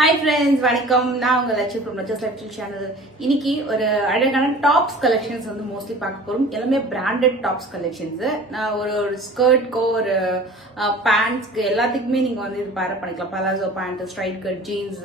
Hi friends, வணக்கம். நான் உங்க Lakshmi from Lachus Lifestyle channel. இன்னைக்கு ஒரு அழகான டாப்ஸ் கலெக்ஷன்ஸ் வந்து மோஸ்ட்லி பார்க்க போறோம். எல்லாமே பிராண்டட் டாப்ஸ் கலெக்ஷன்ஸ். நான் ஒரு ஸ்கர்ட்க்கோ ஒரு பேண்ட்ஸ்க்கு எல்லாத்துக்குமே நீங்க வந்து இது பேர் பண்ணிக்கலாம். Palazzo pant, straight cut jeans,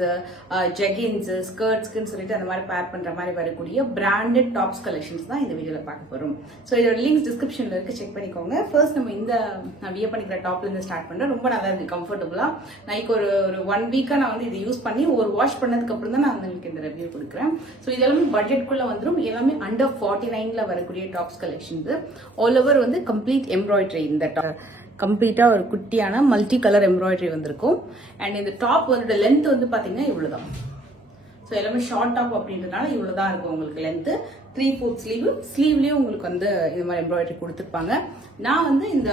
jeggings, ஸ்கர்ட்ஸ்க்குன்னு சொல்லிட்டு அந்த மாதிரி பேர் பண்ற மாதிரி வரக்கூடிய பிராண்டட் டாப்ஸ் கலெக்ஷன்ஸ் தான் இந்த வீடியோல பார்க்க போறோம். ஸோ இதோட லிங்க்ஸ் டிஸ்கிரிப்ஷன்ல இருக்கு, செக் பண்ணிக்கோங்க. ஃபர்ஸ்ட் நம்ம இந்த நான் வியர் பண்ணிக்கிற டாப்ல இருந்து ஸ்டார்ட் பண்றேன். ரொம்ப நல்லா இருக்கு, கம்ஃபர்டபுளா. நான் ஒரு 1 வீக்கா நான் வந்து இது யூஸ் பண்ணி ஒரு வாஷ் பண்ணதுக்கு அப்புறம் தான் நான் உங்களுக்கு இந்த ரிவ்யூ கொடுக்குறேன். ஸோ இதெல்லாமே பட்ஜெட்குள்ள வந்துடும். எல்லாமே அண்டர் 49ல வரக்கூடிய டாப்ஸ் கலெக்ஷன்ஸ். ஆல் ஓவர் வந்து கம்ப்ளீட் எம்ப்ராய்டரி. இந்த கம்ப்ளீட்டா ஒரு குட்டியான மல்டி கலர் எம்ப்ராய்டரி வந்திருக்கும். அண்ட் இந்த டாப் வந்து லென்த் வந்து பாத்தீங்கன்னா இவ்வளவுதான். ஸோ எல்லாமே ஷார்ட் டாப் அப்படின்றதுனால இவ்வளவுதான் இருக்கும் உங்களுக்கு லென்த். 3/4 ஸ்லீவ். ஸ்லீவ்லயும் உங்களுக்கு வந்து இது மாதிரி எம்ப்ராய்டரி கொடுத்துருப்பாங்க. நான் வந்து இந்த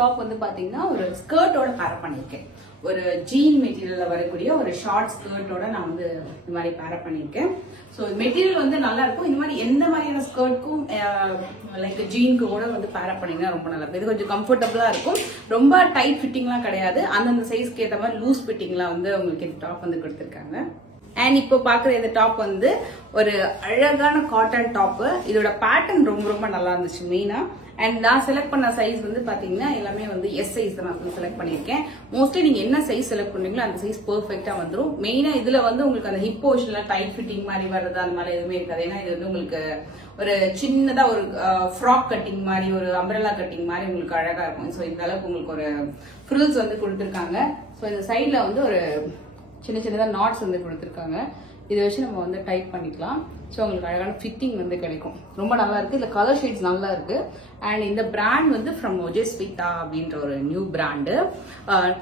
டாப் வந்து பாத்தீங்கன்னா ஒரு ஸ்கர்ட்டோட பேர் பண்ணியிருக்கேன். ஒரு ஜீன் மெட்டீரியல்ல வரக்கூடிய ஒரு ஷார்ட் ஸ்கர்ட்டோட நான் வந்து இந்த மாதிரி பேர் பண்ணியிருக்கேன். ஸோ மெட்டீரியல் வந்து நல்லா இருக்கும். இந்த மாதிரி எந்த மாதிரியான ஸ்கர்ட்க்கும் லைக் ஜீனுக்கு கூட வந்து பேர் பண்ணீங்கன்னா ரொம்ப நல்லா இருக்கும். இது கொஞ்சம் கம்ஃபர்டபுளா இருக்கும். ரொம்ப டைட் ஃபிட்டிங்லாம் கிடையாது. அந்தந்த சைஸ்க்கு ஏற்ற மாதிரி லூஸ் ஃபிட்டிங்லாம் வந்து உங்களுக்கு இந்த டாப் வந்து கொடுத்துருக்காங்க. அண்ட் இப்போ பாக்குற இந்த டாப் வந்து ஒரு அழகான காட்டன் டாப். இதோட பேட்டர்ன் ரொம்ப ரொம்ப நல்லா இருந்துச்சு மெயினா. அண்ட் நான் செலக்ட் பண்ண சைஸ் வந்து பாத்தீங்கன்னா எல்லாமே வந்து எஸ் சைஸ் தான் நான் செலக்ட் பண்ணிருக்கேன். மோஸ்ட்லி நீங்க என்ன சைஸ் செலக்ட் பண்றீங்களோ அந்த சைஸ் பெர்ஃபெக்ட்டா வந்துடும். மெயினா இதுல வந்து உங்களுக்கு அந்த ஹிப் போர்ஷன்ல டைட் ஃபிட்டிங் மாதிரி வர்றது அந்த மாதிரி எதுவுமே இருக்காது. ஏன்னா இது வந்து உங்களுக்கு ஒரு சின்னதா ஒரு ஃப்ராக் கட்டிங் மாதிரி, ஒரு அம்பரலா கட்டிங் மாதிரி உங்களுக்கு அழகா இருக்கும். ஸோ இந்த அளவுக்கு உங்களுக்கு ஒரு ஃப்ரில்ஸ் வந்து கொடுத்துருக்காங்க. ஸோ இந்த சைட்ல வந்து ஒரு சின்ன சின்னதா நாட்ஸ் வந்து கொடுத்துருக்காங்க. இதை வச்சு நம்ம வந்து டைப் பண்ணிக்கலாம். ஸோ உங்களுக்கு அழகான ஃபிட்டிங் வந்து கிடைக்கும். ரொம்ப நல்லா இருக்கு. இதுல கலர் ஷேட்ஸ் நல்லா இருக்கு. அண்ட் இந்த பிராண்ட் வந்து ஃப்ரம் ஒஜேஸ்விதா அப்படின்ற ஒரு நியூ பிராண்டு.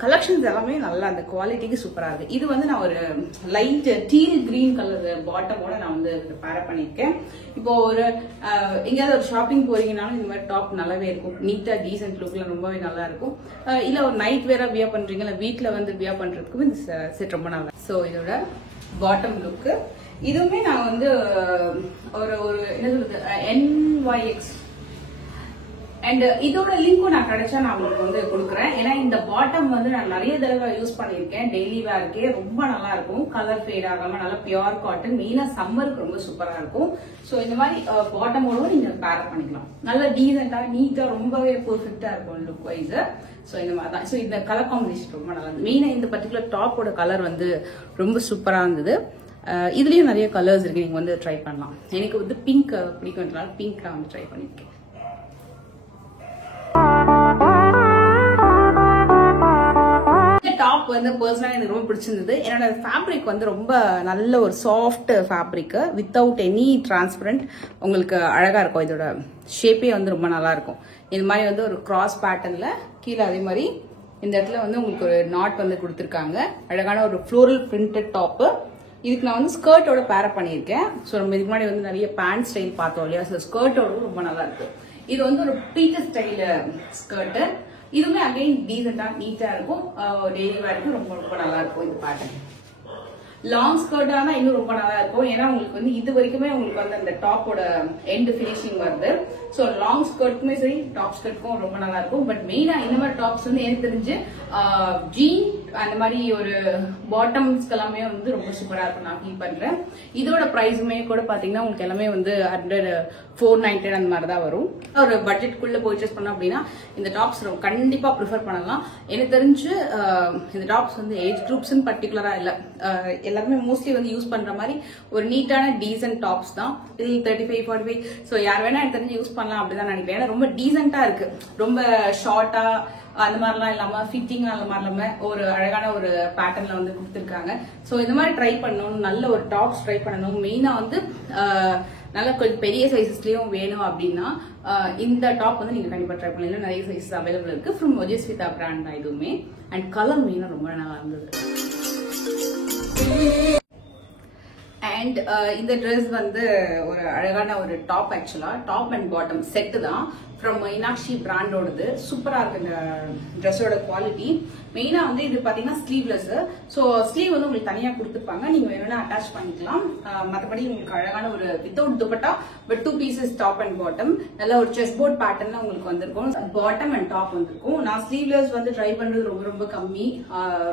கலெக்ஷன்ஸ் எல்லாமே நல்லா அந்த குவாலிட்டிக்கு சூப்பரா இருக்கு. இது வந்து நான் ஒரு லைட் டீல் கிரீன் கலர் பாட்டமோட நான் வந்து பேர் பண்ணிருக்கேன். இப்போ ஒரு எங்கேயாவது ஒரு ஷாப்பிங் போறீங்கன்னாலும் இந்த மாதிரி டாப் நல்லாவே இருக்கும். நீட்டா டீசென்ட் லுக்ல ரொம்பவே நல்லா இருக்கும். இல்ல ஒரு நைட் வேற வியர் பண்றீங்க, இல்ல வீட்டுல வந்து வியர் பண்றதுக்கும் இந்த செட் ரொம்ப நல்லா. ஸோ இதோட பாட்டம் லுக்கு இதுவுமே நான் வந்து ஒரு என்ன சொல்றது NYX அண்ட் இதோட லிங்க்கும் நான் கிடைச்சா நான் உங்களுக்கு வந்து கொடுக்குறேன். ஏன்னா இந்த பாட்டம் வந்து நான் நிறைய தடவை யூஸ் பண்ணிருக்கேன். டெய்லி வேர்க்கே ரொம்ப நல்லா இருக்கும். கலர் ஃபேட் ஆகாம நல்லா பியூர் காட்டன். மெயினா சம்மருக்கு ரொம்ப சூப்பரா இருக்கும். ஸோ இந்த மாதிரி பாட்டமோட நீங்க பேர் பண்ணிக்கலாம். நல்லா டீசென்டா நீட்டா ரொம்பவே பெர்ஃபெக்டா இருக்கும் லுக் வைஸ். ஸோ இந்த மாதிரி தான். ஸோ இந்த கலர் காம்பினேஷன் ரொம்ப நல்லா இருந்தது. மெயினா இந்த பர்டிகுலர் டாப்போட கலர் வந்து ரொம்ப சூப்பரா இருந்தது. இதுலயும் நிறைய கலர்ஸ் இருக்கு, நீங்க வந்து ட்ரை பண்ணலாம். எனக்கு வந்து பிங்க் பிடிக்கும்ன்றனால பிங்க் நான் வந்து ட்ரை பண்ணிருக்கேன். டாப் வந்து பர்சனலா எனக்கு ரொம்ப பிடிச்சிருந்தது. என்னோட ஃபேப்ரிக் வந்து ரொம்ப நல்ல ஒரு soft fabric without any transparent. உங்களுக்கு அழகா இருக்கும். இதோட ஷேப்பே வந்து ரொம்ப நல்லா இருக்கும். இது மாதிரி வந்து ஒரு கிராஸ் பேட்டர்ன்ல கீழே அதே மாதிரி இந்த இடத்துல வந்து உங்களுக்கு ஒரு நாட் வந்து கொடுத்துருக்காங்க. அழகான ஒரு ஃப்ளோரல் பிரிண்டட் டாப். இதுக்கு நான் வந்து ஸ்கர்ட்டோட பேர் பண்ணியிருக்கேன். ஸோ நம்ம இதுக்கு முன்னாடி வந்து நிறைய பேண்ட் ஸ்டைல் பார்த்தோம் இல்லையா. ஸோ ஸ்கர்ட்டோட ரொம்ப நல்லா இருக்கு. இது வந்து ஒரு பீட்டர் ஸ்டைல் ஸ்கர்ட். இதுவுமே அகைன் டீசெண்டா நீட்டா இருக்கும். டெய்லி வேருக்கு ரொம்ப ரொம்ப நல்லா இருக்கும். இந்த பேட்டர்ன் லாங் ஸ்கர்ட்டா தான் இன்னும் ரொம்ப நல்லா இருக்கும். ஏன்னா உங்களுக்கு வந்து இது வரைக்குமே உங்களுக்கு வந்து அந்த டாப்போட எண்ட் பினிஷிங் வருது. ஸோ லாங் ஸ்கர்ட்டுமே சரி, டாப் ஸ்கர்ட்க்கும் ரொம்ப நல்லா இருக்கும். பட் மெயினா இந்த மாதிரி டாப்ஸ் வந்து எனக்கு தெரிஞ்சு ஜீன் அந்த மாதிரி ஒரு பாட்டம்ஸ்க்கு எல்லாமே வந்து ரொம்ப சூப்பரா இருக்கும் நான் ஃபீல் பண்றேன். இதோட பிரைஸுமே கூட பாத்தீங்கன்னா உங்களுக்கு எல்லாமே வந்து 490 அந்த மாதிரி தான் வரும். ஒரு பட்ஜெட்குள்ள பர்ச்சேஸ் பண்ணோம் அப்படின்னா இந்த டாப்ஸ் கண்டிப்பா ப்ரிஃபர் பண்ணலாம். எனக்கு தெரிஞ்சு இந்த டாப்ஸ் வந்து ஏஜ் குரூப்ஸ் பர்டிகுலரா இல்ல, எல்லாருமே மோஸ்ட்லி வந்து யூஸ் பண்ற மாதிரி ஒரு நீட்டான டீசென்ட் டாப்ஸ் தான். இது 35, 45 ஸோ யார் வேணா எனக்கு தெரிஞ்சு யூஸ் பண்ணலாம் அப்படிதான் நினைக்கிறேன். ஏன்னா ரொம்ப டீசென்டா இருக்கு. ரொம்ப ஷார்ட்டா அந்த மாதிரிலாம் இல்லாம ஃபிட்டிங் அந்த மாதிரி இல்லாம ஒரு அழகான ஒரு பேட்டர்ன்ல வந்து கொடுத்துருக்காங்க. ஸோ இந்த மாதிரி ட்ரை பண்ணணும், நல்ல ஒரு டாப்ஸ் ட்ரை பண்ணணும். மெயினா வந்து நல்ல கொஞ்சம் பெரிய சைசஸ்லயும் வேணும் அப்படின்னா இந்த டாப் வந்து நீங்க கண்டிப்பா ட்ரை பண்ணலாம். நிறைய சைஸஸ் அவைலபிள் இருக்கு. ஃப்ரம் ஒஜேஸ்விதா பிராண்ட் தான் இதுவுமே. அண்ட் கலர் மெயினா ரொம்ப நல்லா இருந்தது. அண்ட் இந்த ட்ரெஸ் வந்து ஒரு அழகான ஒரு டாப். ஆக்சுவலா டாப் அண்ட் பாட்டம் செட்டு தான். ஃப்ரம் மீனாட்சி பிராண்டோடது. சூப்பரா இருக்கு இந்த ட்ரெஸ்ஸோட குவாலிட்டி. மெயினா வந்து இது பாத்தீங்கன்னா ஸ்லீவ்லெஸ். ஸோ ஸ்லீவ் வந்து உங்களுக்கு தனியா கொடுத்துருப்பாங்க, நீங்க வேணும்னா அட்டாச் பண்ணிக்கலாம். மற்றபடி உங்களுக்கு அழகான ஒரு without dupatta but 2 pieces top and bottom. நல்ல ஒரு செஸ் போர்ட் பேட்டர்ன்ல உங்களுக்கு வந்திருக்கும். பாட்டம் அண்ட் டாப் வந்திருக்கும். நான் ஸ்லீவ்லெஸ் வந்து ட்ரை பண்றது ரொம்ப ரொம்ப கம்மி,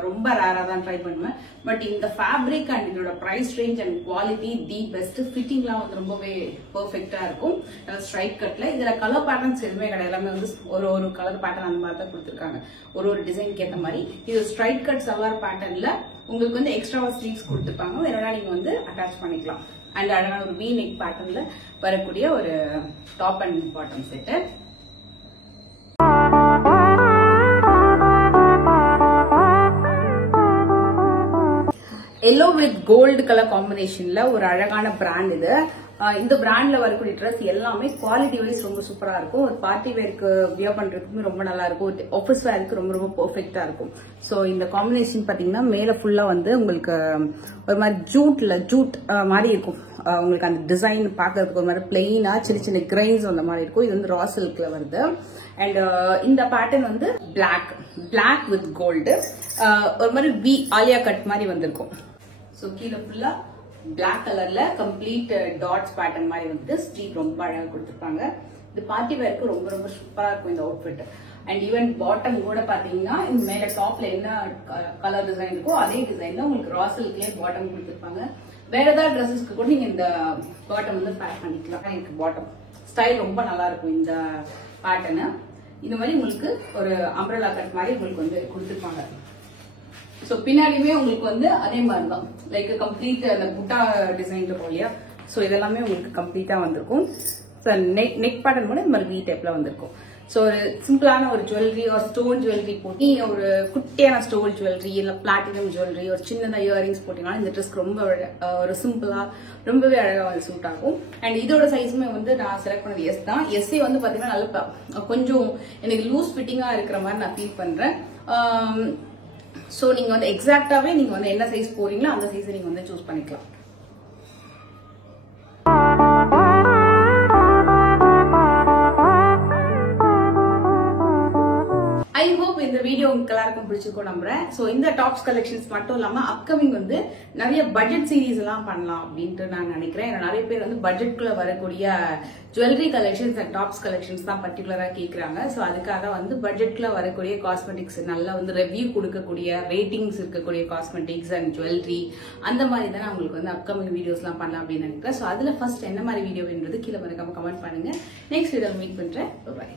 ரொம்ப ரேரா தான் ட்ரை பண்ணுவேன். பட் இந்த ஃபேப்ரிக் அண்ட் இதோட price range and quality the best. ஃபிட்டிங்லாம் வந்து ரொம்பவே பெர்ஃபெக்டா இருக்கும். ஸ்ட்ரைட் கட்ல இதுல கலர் பேட்டர்ன்ஸ் எதுவுமே கிடையாது. எல்லாமே வந்து ஒரு கலர் பேட்டர்ன் அந்த மாதிரி தான் கொடுத்துருக்காங்க, ஒரு டிசைனுக்கு ஏற்ற மாதிரி. இது ஸ்ட்ரைட் கட் சல்வார் பேட்டர்ன்ல உங்களுக்கு வந்து எக்ஸ்ட்ராவா ஸ்லீவ்ஸ் கொடுத்துருப்பாங்க, வேணும்னா நீங்க வந்து அட்டாச் பண்ணிக்கலாம். அண்ட் அழகான ஒரு வி நெக் பேட்டர்ன்ல வரக்கூடிய ஒரு top and bottom set. Yellow with gold colour காம்பினேஷன்ல ஒரு அழகான பிராண்ட் இது. இந்த பிராண்ட்ல வரக்கூடிய ட்ரெஸ் எல்லாமே குவாலிட்டி வைஸ் ரொம்ப சூப்பரா இருக்கும். ஒரு பார்ட்டி வேருக்கு வியர் பண்றதுக்குமே ரொம்ப நல்லா இருக்கும். ஆஃபீஸ் வேருக்கு ரொம்ப ரொம்ப பெர்ஃபெக்ட்டா இருக்கும். சோ இந்த காம்பினேஷன் பாத்தீங்கன்னா மேல ஃபுல்லா வந்து உங்களுக்கு ஒரு மாதிரி ஜூட் மாதிரி இருக்கும். உங்களுக்கு அந்த டிசைன் பாக்குறதுக்கு ஒரு மாதிரி பிளெயினா சின்ன சின்ன கிரைன்ஸ் அந்த மாதிரி இருக்கும். இது வந்து ரா சில்க்ல வருது. அண்ட் இந்த பேட்டர்ன் வந்து பிளாக் வித் கோல்டு, ஒரு மாதிரி வி ஆலியா கட் மாதிரி வந்திருக்கும். சோ கீழே ஃபுல்லா பிளாக் கலர்ல கம்ப்ளீட் டாட்ஸ் பேட்டர்ன் மாதிரி வந்து ஸ்லீவ் ரொம்ப அழகா கொடுத்துருப்பாங்க. இது பார்ட்டி வேருக்கு ரொம்ப ரொம்ப சூப்பரா இருக்கும் இந்த அவுட்ஃபிட். அண்ட் ஈவன் பாட்டம் கூட பாத்தீங்கன்னா மேல டாப்ல என்ன கலர் டிசைன் இருக்கோ அதே டிசைன்ல உங்களுக்கு ரா சில்க்லயே பாட்டம் கொடுத்துருப்பாங்க. வேற ஏதாவது ட்ரெஸ்ஸஸ்க்கு கூட நீங்க இந்த பாட்டம் வந்து பேக் பண்ணிக்கலாம். எனக்கு பாட்டம் ஸ்டைல் ரொம்ப நல்லா இருக்கும் இந்த பேட்டர்னு. இந்த மாதிரி உங்களுக்கு ஒரு அம்ப்ரெல்லா கட் மாதிரி உங்களுக்கு வந்து கொடுத்துருப்பாங்க. சோ பின்னாடியுமே உங்களுக்கு வந்து அதே மாதிரிதான் லைக் கம்ப்ளீட் அந்த புட்டா டிசைன் இருக்கும் இல்லையா, சோ இதெல்லாமே உங்களுக்கு கம்ப்ளீட்டா வந்திருக்கும். நெக் பேட்டர்ன் கூட இந்த மாதிரி வி டைப்ல வந்திருக்கும். சோ ஒரு சிம்பிளான ஒரு ஜுவல்லரி ஒரு ஸ்டோன் ஜுவல்லரி போட்டி, ஒரு குட்டியான ஸ்டோன் ஜுவல்லரி இல்ல பிளாட்டினம் ஜுவல்லரி, ஒரு சின்னதா இயரிங்ஸ் போட்டீங்கன்னா இந்த ட்ரெஸ்க்கு ரொம்ப ஒரு சிம்பிளா ரொம்பவே அழகா வந்து சூட் ஆகும். அண்ட் இதோட சைஸுமே வந்து நான் செலக்ட் பண்ணது எஸ் தான். எஸ்ஏ வந்து பாத்தீங்கன்னா நல்ல கொஞ்சம் எனக்கு லூஸ் ஃபிட்டிங்கா இருக்கிற மாதிரி நான் ஃபீல் பண்றேன். சோ நீங்க வந்து எக்ஸாக்டாவே நீங்க வந்து என்ன சைஸ் போறீங்களோ அந்த சைஸ் நீங்க வந்து சூஸ் பண்ணிக்கலாம். ஐ ஹோப் இந்த வீடியோ உங்களுக்கு எல்லாருக்கும் பிடிச்சிருக்கும் நம்புறேன். சோ இந்த டாப்ஸ் கலெக்ஷன்ஸ் மட்டும் இல்லாம அப்கமிங் வந்து நிறைய பட்ஜெட் சீரீஸ் எல்லாம் பண்ணலாம் அப்படின்ட்டு நான் நினைக்கிறேன். நிறைய பேர் வந்து பட்ஜெட்குள்ள வரக்கூடிய jewellery collections and tops collections தான் பர்டிகுலரா கேட்கறாங்க. சோ அதுக்காக வந்து பட்ஜெட்ல வரக்கூடிய காஸ்மெட்டிக்ஸ் நல்லா வந்து ரிவ்யூ கொடுக்கக்கூடிய ரேட்டிங்ஸ் இருக்கக்கூடிய காஸ்மெட்டிக்ஸ் அண்ட் ஜுவல்லரி அந்த மாதிரி தான் நான் உங்களுக்கு வந்து அப்கமிங் வீடியோஸ் எல்லாம் பண்ணலாம் அப்படின்னு நினைக்கிறேன். சோ அதுல ஃபர்ஸ்ட் என்ன மாதிரி வீடியோன்றது கீழே மறக்காம கமெண்ட் பண்ணுங்க. நெக்ஸ்ட் வீடியோ மீட் பண்றேன். பை.